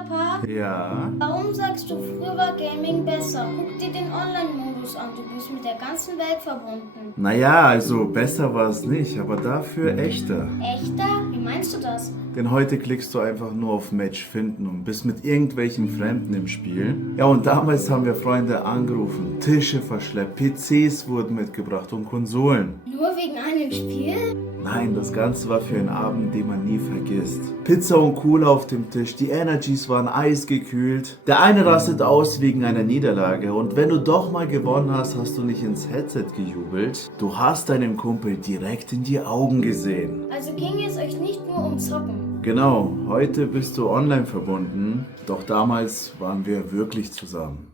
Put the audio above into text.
Papa, Ja. warum sagst du, früher war Gaming besser? Guck dir den Online-Modus an, du bist mit der ganzen Welt verbunden. Naja, also besser war es nicht, aber dafür echter. Echter? Wie meinst du das? Denn heute klickst du einfach nur auf Match finden und bist mit irgendwelchen Fremden im Spiel. Ja, und damals haben wir Freunde angerufen, Tische verschleppt, PCs wurden mitgebracht und Konsolen. Nur wegen einem Spiel? Nein, das Ganze war für einen Abend, den man nie vergisst. Pizza und Cola auf dem Tisch, die Energies waren eisgekühlt. Der eine rastet aus wegen einer Niederlage und wenn du doch mal gewonnen hast, hast du nicht ins Headset gejubelt. Du hast deinem Kumpel direkt in die Augen gesehen. Also ging es euch nicht nur um Zocken. Genau, heute bist du online verbunden, doch damals waren wir wirklich zusammen.